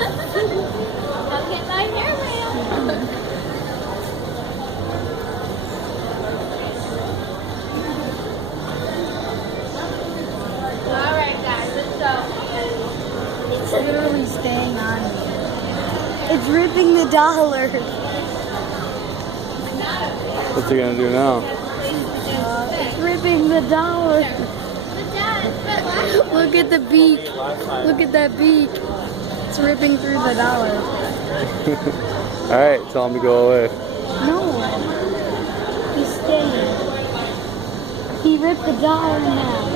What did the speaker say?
I'll get my hair mail. Alright guys, let's go. It's literally staying on me. It's ripping the dollar. What's he gonna do now? It's ripping the dollar. Look at the beak. Look at that beak. It's ripping through the dollar. Alright, tell him to go away. No. He's staying. He ripped the dollar now.